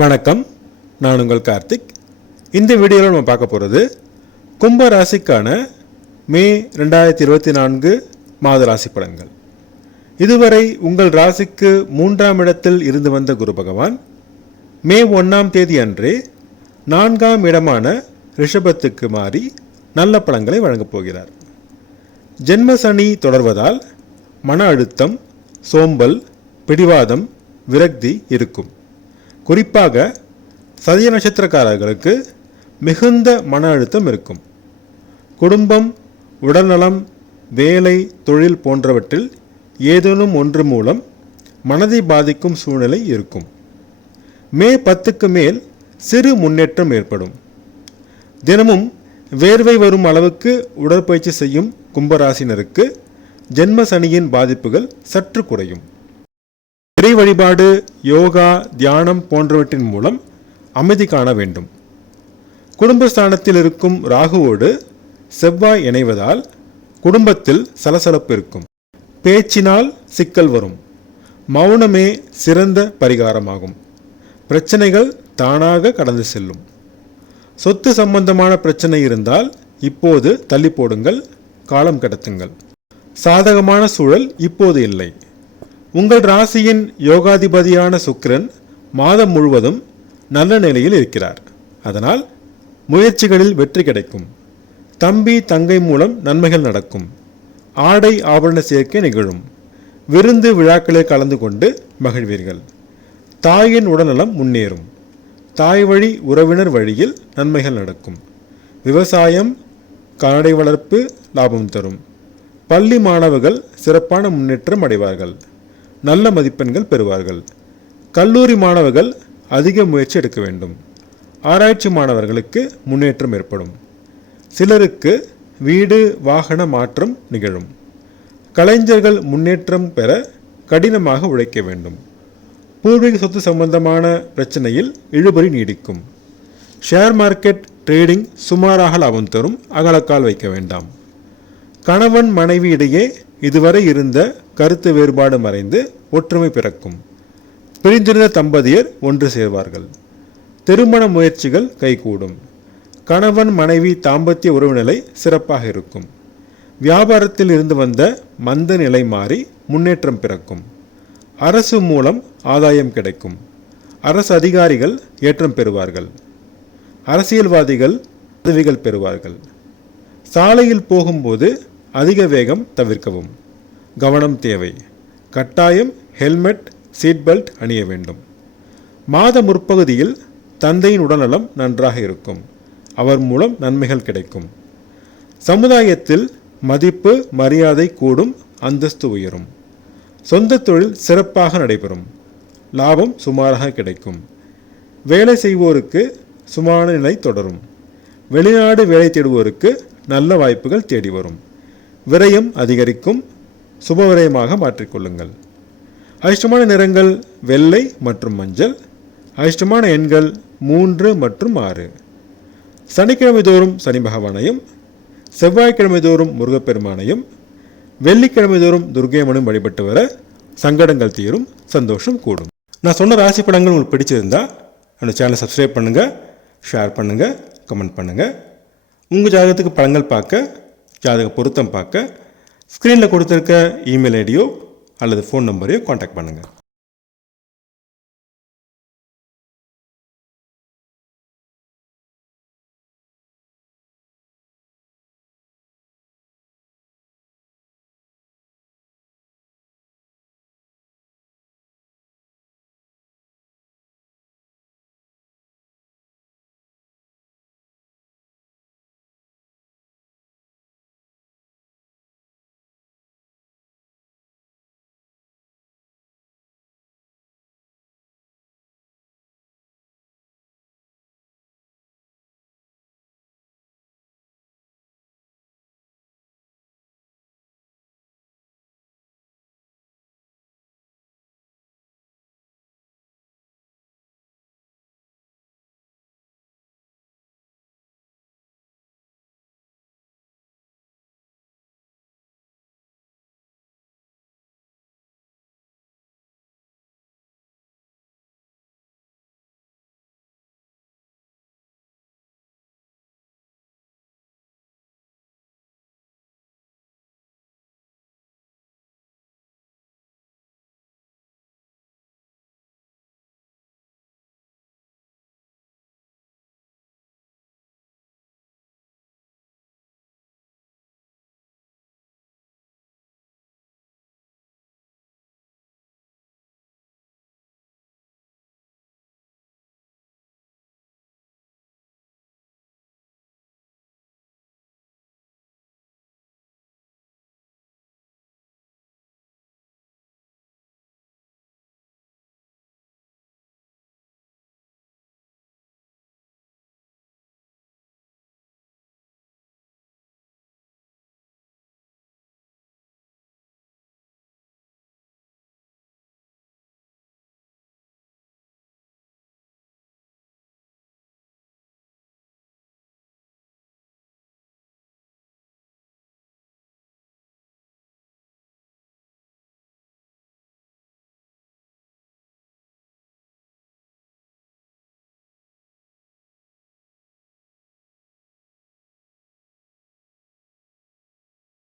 வணக்கம், நான் உங்கள் கார்த்திக். இந்த வீடியோவில் நம்ம பார்க்க போகிறது கும்ப ராசிக்கான மே 2024 மாத ராசி பலன்கள். இதுவரை உங்கள் ராசிக்கு 3ஆம் இடத்தில் இருந்து வந்த குரு பகவான் மே 1ஆம் தேதி அன்றே 4ஆம் இடமான ரிஷபத்துக்கு மாறி நல்ல பலன்களை வழங்கப் போகிறார். ஜென்ம சனி தொடர்வதால் மன அழுத்தம், சோம்பல், பிடிவாதம், விரக்தி இருக்கும். குறிப்பாக சதய நட்சத்திரக்காரர்களுக்கு மிகுந்த மன அழுத்தம் இருக்கும். குடும்பம், உடல்நலம், வேலை, தொழில் போன்றவற்றில் ஏதேனும் ஒன்று மூலம் மனதை பாதிக்கும் சூழ்நிலை இருக்கும். மே 10க்கு மேல் சிறு முன்னேற்றம் ஏற்படும். தினமும் வேர்வை வரும் அளவுக்கு உடற்பயிற்சி செய்யும் கும்பராசினருக்கு ஜென்ம சனியின் பாதிப்புகள் சற்று குறையும். இறை வழிபாடு, யோகா, தியானம் போன்றவற்றின் மூலம் அமைதி காண வேண்டும். குடும்பஸ்தானத்தில் இருக்கும் ராகுவோடு செவ்வாய் இணைவதால் குடும்பத்தில் சலசலப்பு இருக்கும். பேச்சினால் சிக்கல் வரும். மௌனமே சிறந்த பரிகாரமாகும். பிரச்சனைகள் தானாக கடந்து செல்லும். சொத்து சம்பந்தமான பிரச்சனை இருந்தால் இப்போது தள்ளி போடுங்கள், காலம் கடத்துங்கள். சாதகமான சூழல் இப்போது இல்லை. உங்கள் ராசியின் யோகாதிபதியான சுக்கிரன் மாதம் முழுவதும் நல்ல நிலையில் இருக்கிறார். அதனால் முயற்சிகளில் வெற்றி கிடைக்கும். தம்பி, தங்கை மூலம் நன்மைகள் நடக்கும். ஆடை ஆபரண சேர்க்கை நிகழும். விருந்து விழாக்களில் கலந்து கொண்டு மகிழ்வீர்கள். தாயின் உடல்நலம் முன்னேறும். தாய் வழி உறவினர் வழியில் நன்மைகள் நடக்கும். விவசாயம், கால்நடை வளர்ப்பு லாபம் தரும். பள்ளி மாணவர்கள் சிறப்பான முன்னேற்றம் அடைவார்கள். நல்ல மதிப்பெண்கள் பெறுவார்கள். கல்லூரி மாணவர்கள் அதிக முயற்சி எடுக்க வேண்டும். ஆராய்ச்சி மாணவர்களுக்கு முன்னேற்றம் ஏற்படும். சிலருக்கு வீடு, வாகன மாற்றம் நிகழும். கலைஞர்கள் முன்னேற்றம் பெற கடினமாக உழைக்க வேண்டும். பூர்வீக சொத்து சம்பந்தமான பிரச்சனையில் இழுபறி நீடிக்கும். ஷேர் மார்க்கெட் ட்ரேடிங் சுமாராக லாபம் தரும். அகலக்கால் வைக்க வேண்டாம். கணவன் மனைவி இடையே இதுவரை இருந்த கருத்து வேறுபாடு மறைந்து ஒற்றுமை பிறக்கும். பிரிந்திருந்த தம்பதியர் ஒன்று சேர்வார்கள். திருமண முயற்சிகள் கைகூடும். கணவன் மனைவி தாம்பத்திய உறவுநிலை சிறப்பாக இருக்கும். வியாபாரத்தில் இருந்து வந்த மந்த நிலை மாறி முன்னேற்றம் பிறக்கும். அரசு மூலம் ஆதாயம் கிடைக்கும். அரசு அதிகாரிகள் ஏற்றம் பெறுவார்கள். அரசியல்வாதிகள் பதவிகள் பெறுவார்கள். சாலையில் போகும்போது அதிக வேகம் தவிர்க்கவும். கவனம் தேவை. கட்டாயம் ஹெல்மெட், சீட் பெல்ட் அணிய வேண்டும். மாத முற்பகுதியில் தந்தையின் உடல்நலம் நன்றாக இருக்கும். அவர் மூலம் நன்மைகள் கிடைக்கும். சமுதாயத்தில் மதிப்பு, மரியாதை கூடும். அந்தஸ்து உயரும். சொந்த தொழில் சிறப்பாக நடைபெறும். லாபம் சுமாராக கிடைக்கும். வேலை செய்வோருக்கு சுமாரான நிலை தொடரும். வெளிநாடு வேலை தேடுவோருக்கு நல்ல வாய்ப்புகள் தேடி வரும். விரயம் அதிகரிக்கும். சுபவிரயமாக மாற்றிக்கொள்ளுங்கள். அதிர்ஷ்டமான நிறங்கள் வெள்ளை மற்றும் மஞ்சள். அதிர்ஷ்டமான எண்கள் 3 மற்றும் 6. சனிக்கிழமை தோறும் சனி பகவானையும், செவ்வாய்க்கிழமை தோறும் முருகப்பெருமானையும், வெள்ளிக்கிழமை தோறும் துர்க்கையம்மனும் வழிபட்டு வர சங்கடங்கள் தீரும், சந்தோஷம் கூடும். நான் சொன்ன ராசி படங்கள் உங்களுக்கு பிடிச்சிருந்தா என்னோட சேனலை சப்ஸ்கிரைப் பண்ணுங்கள், ஷேர் பண்ணுங்கள், கமெண்ட் பண்ணுங்கள். உங்கள் ஜாதகத்துக்கு படங்கள் பார்க்க, ஜாதக பொருத்தம் பார்க்க ஸ்க்ரீனில் கொடுத்துருக்க இமெயில் ஐடியோ அல்லது ஃபோன் நம்பரையோ காண்டாக்ட் பண்ணுங்கள்.